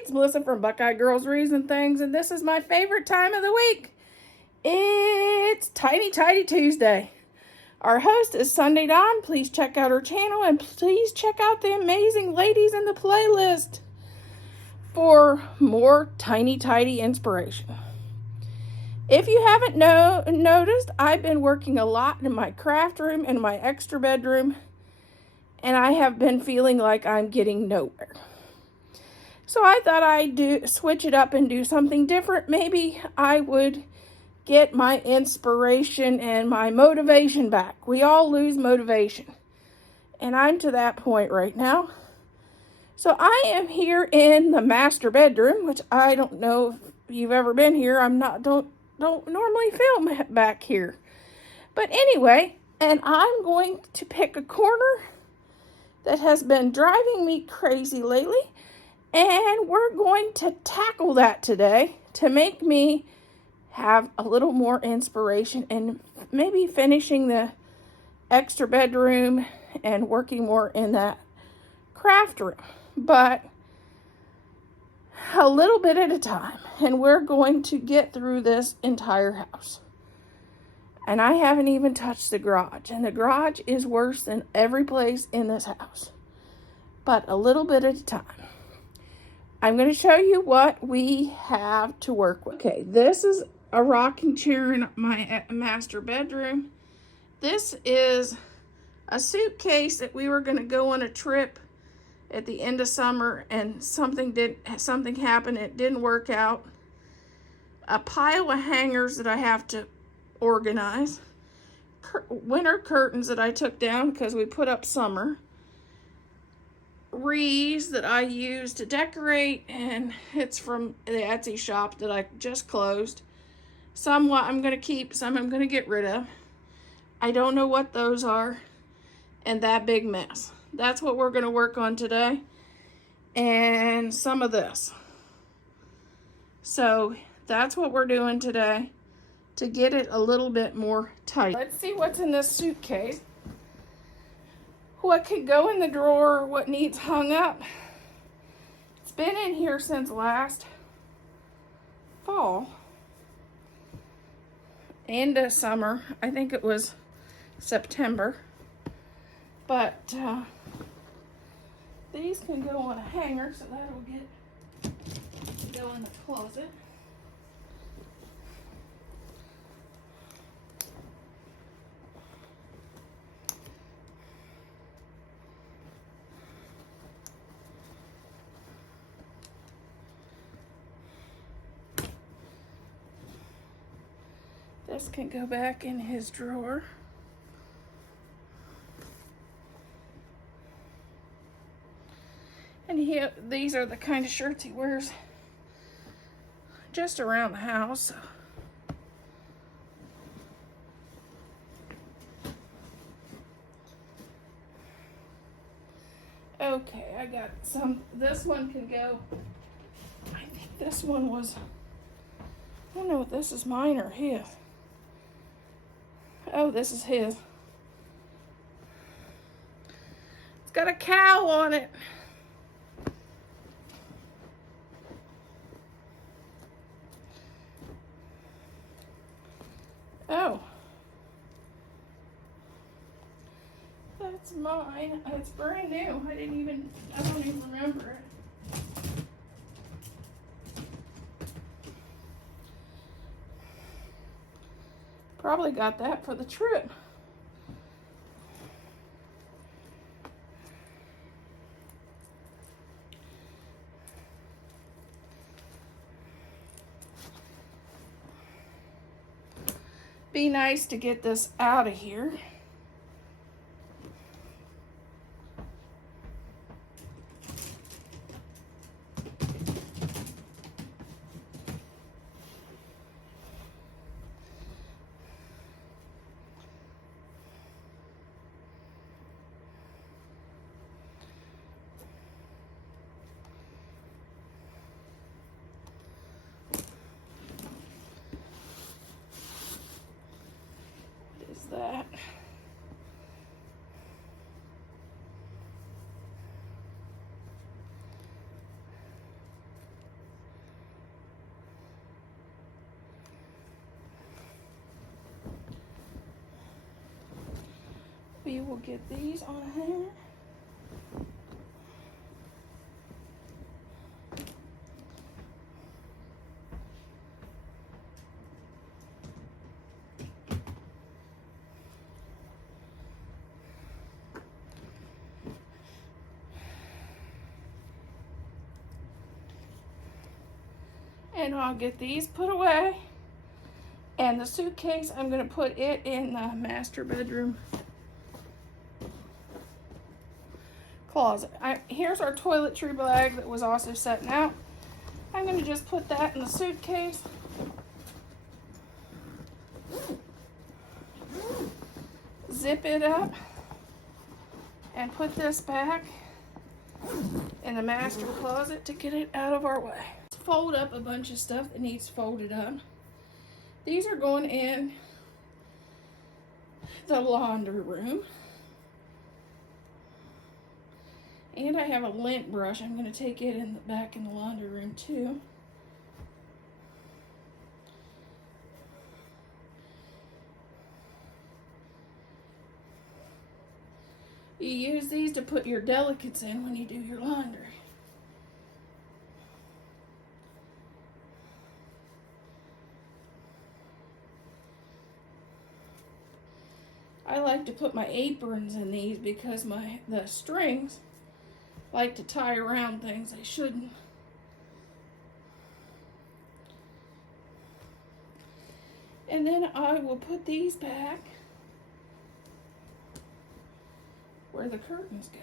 it's Melissa from Buckeye Girls, Wreaths, and Things, and this is my favorite time of the week. It's Tiny Tidy Tuesday. Our host is Sunday Dawn. Please check out her channel, and please check out the amazing ladies in the playlist for more tiny tidy inspiration. If you haven't noticed, I've been working a lot in my craft room and my extra bedroom, and I have been feeling like I'm getting nowhere. So I thought I'd switch it up and do something different. Maybe I would get my inspiration and my motivation back. We all lose motivation, and I'm to that point right now. So I am here in the master bedroom, which I don't know if you've ever been here. Don't normally film back here. But anyway, and I'm going to pick a corner that has been driving me crazy lately. And we're going to tackle that today to make me have a little more inspiration and maybe finishing the extra bedroom and working more in that craft room. But a little bit at a time. And we're going to get through this entire house. And I haven't even touched the garage. And the garage is worse than every place in this house. But a little bit at a time. I'm going to show you what we have to work with. Okay, this is a rocking chair in my master bedroom. This is a suitcase that we were going to go on a trip at the end of summer, and something happened. It didn't work out. A pile of hangers that I have to organize. Winter curtains that I took down because we put up summer. Wreaths that I use to decorate, and it's from the Etsy shop that I just closed. Some I'm going to keep, some I'm going to get rid of. I don't know what those are. And that big mess. That's what we're going to work on today. And some of this. So that's what we're doing today to get it a little bit more tight. Let's see what's in this suitcase. What could go in the drawer, what needs hung up. It's been in here since last fall. End of summer. I think it was September. But these can go on a hanger, so that'll go in the closet. This can go back in his drawer. And these are the kind of shirts he wears just around the house. Okay, I got some. This one can go. I think this one was, I don't know if this is mine or his. Oh, this is his. It's got a cow on it. Oh. That's mine. It's brand new. I don't even remember it. Probably got that for the trip. Be nice to get this out of here. That. Maybe we'll get these on here. And I'll get these put away. And the suitcase, I'm going to put it in the master bedroom closet. Here's our toiletry bag that was also setting out. I'm going to just put that in the suitcase. Zip it up and put this back in the master closet to get it out of our way. Fold up a bunch of stuff that needs folded up. These are going in the laundry room. And I have a lint brush. I'm going to take it in the back in the laundry room too. You use these to put your delicates in when you do your laundry. I like to put my aprons in these because the strings like to tie around things they shouldn't. And then I will put these back where the curtains go.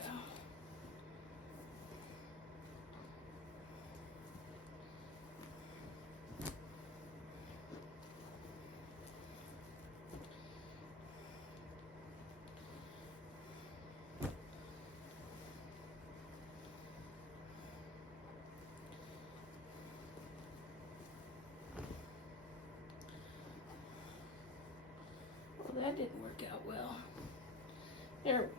Well, that didn't work out well. There we go.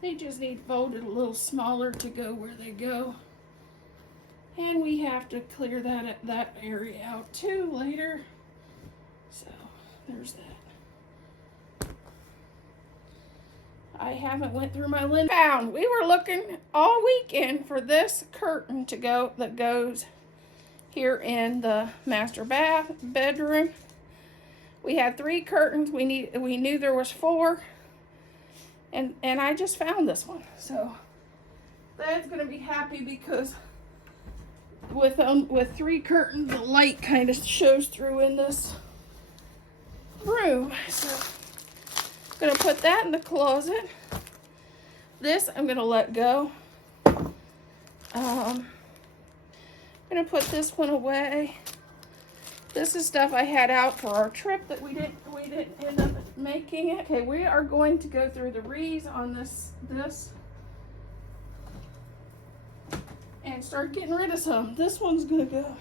They just need folded a little smaller to go where they go. And we have to clear that area out too later. So there's that. I haven't went through my lint. We were looking all weekend for this curtain to go that goes here in the master bedroom. We had 3 curtains. We knew there was 4. And I just found this one. So Dad's gonna be happy because with 3 curtains, the light kind of shows through in this room. So I'm gonna put that in the closet. This I'm gonna let go. I'm gonna put this one away. This is stuff I had out for our trip that we didn't end up making it. Okay, we are going to go through the wreaths on this and start getting rid of some. This one's gonna go.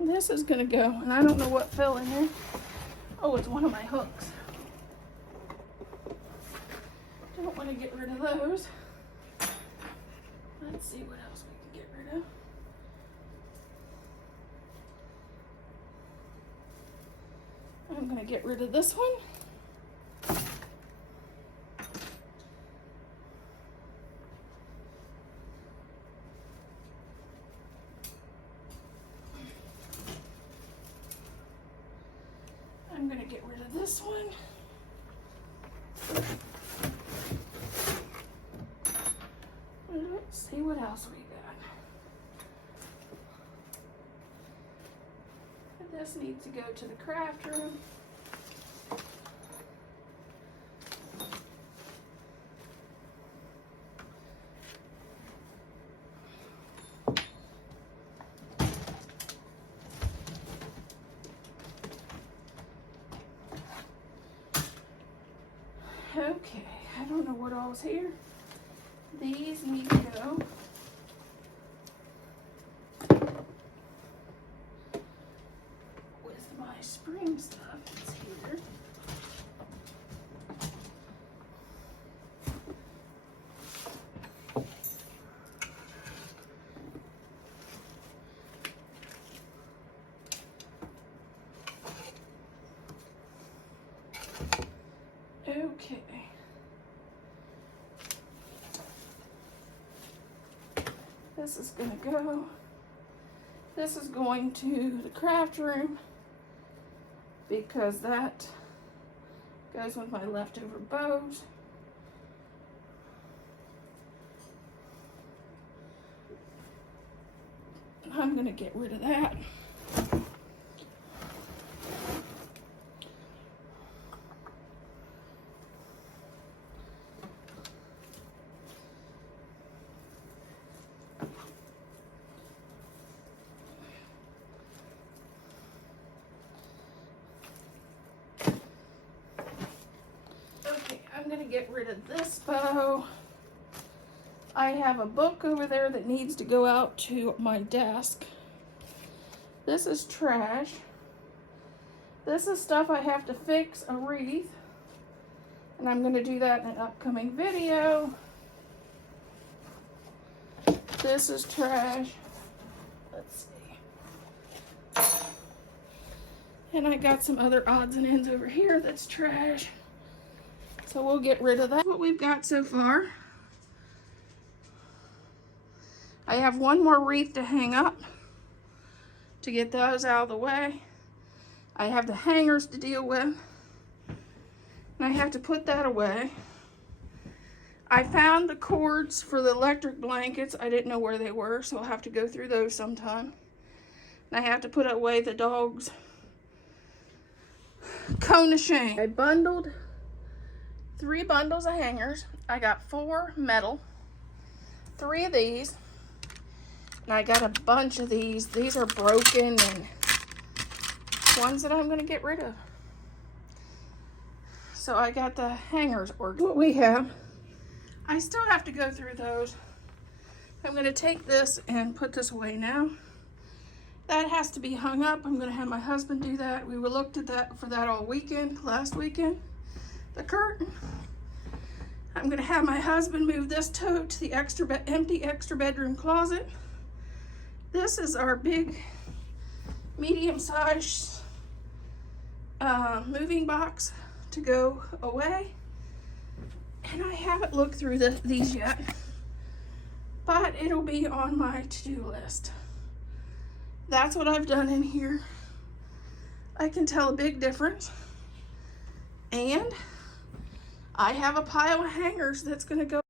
This is gonna go, and I don't know what fell in there. Oh, it's one of my hooks. Don't want to get rid of those. Let's see what else we can get rid of. I'm going to get rid of this one. I'm going to get rid of this one. Let's see what else we got. This needs to go to the craft room. Okay, I don't know what all's here. These need to go This is gonna go. This is going to the craft room because that goes with my leftover bows. I'm gonna get rid of that. Okay, I'm gonna get rid of this bow. I have a book over there that needs to go out to my desk. This is trash. This is stuff I have to fix a wreath, and I'm going to do that in an upcoming video. This is trash. Let's see. And I got some other odds and ends over here that's trash. So we'll get rid of that. That's what we've got so far. I have one more wreath to hang up to get those out of the way. I have the hangers to deal with, and I have to put that away. I found the cords for the electric blankets. I didn't know where they were, so I'll have to go through those sometime. And I have to put away the dog's cone of shame. I bundled 3 bundles of hangers. I got 4 metal, 3 of these, and I got a bunch of these. These are broken and ones that I'm going to get rid of. So I got the hangers ordered. What we have, I still have to go through those. I'm going to take this and put this away now. That has to be hung up. I'm going to have my husband do that. We looked at that for that all weekend, last weekend. The curtain. I'm going to have my husband move this tote to the empty extra bedroom closet. This is our big, medium-sized moving box to go away. And I haven't looked through these yet, but it'll be on my to-do list. That's what I've done in here. I can tell a big difference. And I have a pile of hangers that's going to go.